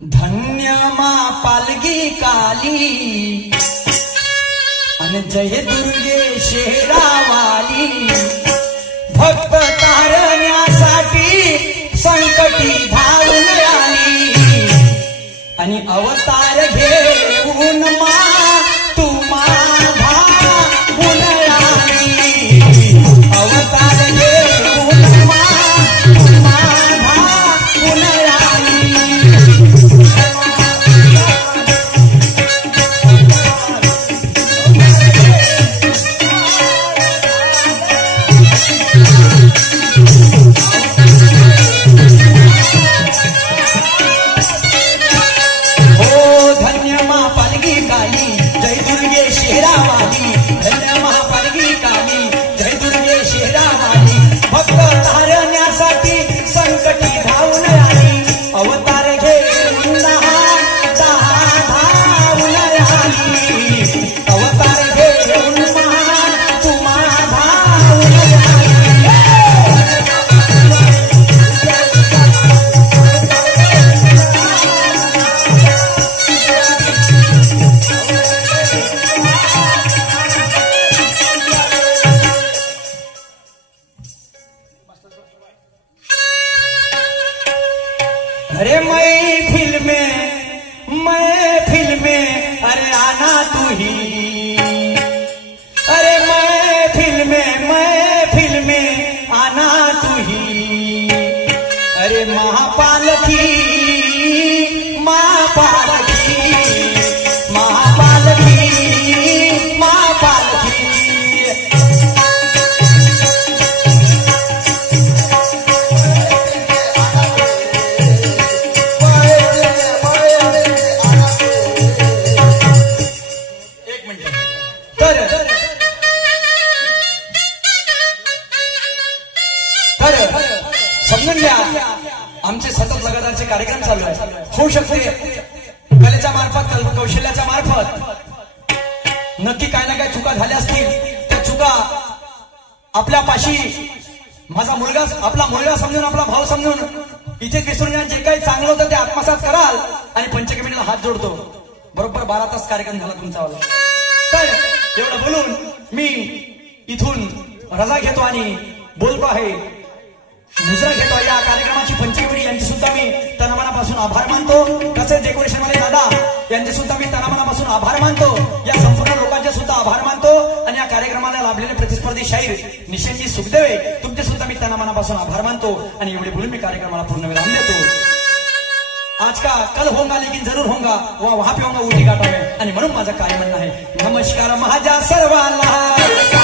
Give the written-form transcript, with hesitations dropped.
धन्य मा पालगी काली अन जय दुर्गे शेरावाली भक्त तारण्यासाठी संकटी धावून आली आणि अवतार घेऊन मा तू माझा गुणराणी अवतार घेऊन मा तू माझा गुणराणी अरे महफिल में अरे आना तू ही अरे महफिल में आना तू ही अरे महापालकी महापालकी महापालकी महापालकी समजून घ्या आमचे सतत लगातारचे कार्यक्रम चालू आहे होऊ शकते कलेच्या मार्फत कौशल्याच्या मार्फत नक्की काय ना काय चुका झाल्या असतील त्या चुका आपल्या पाशी माझा मुलगा आपला मुलगा समजून आपला भाव समजून इथे दिसून जे काही चांगलं होतं ते आत्मसात कराल आणि पंचकमिनीला हात जोडतो बरोबर 12 तास कार्यक्रम झाला तुमचा वाला तर एवढं बोलून मी इथून रजा घेतो आणि बोलतो आहे मुजरा घेतो या कार्यक्रमाची पंचकमिनी यांची सुद्धा मी तनमनापासून आभार मानतो तसेच डेकोरेशन वाले दादा यांचे सुद्धा मी तनमनापासून आभार मानतो या संपूर्ण लोकांचे सुद्धा आभार मानतो आणि या कार्यक्रमाला लाभलेले प्रतिस्पर्धी शाहीर निश्चितजी सुखदेवे तुमचे सुद्धा मी तनमनापासून आभार मानतो आणि एवढे बोलून मी कार्यक्रमाला पूर्ण विराम देतो आज का कल होगा लेकिन जरूर होगा वहां पे होगा उठी काटा में आणि म्हणून माझं काय म्हणणं आहे नमस्कार माझ्या सर्वांना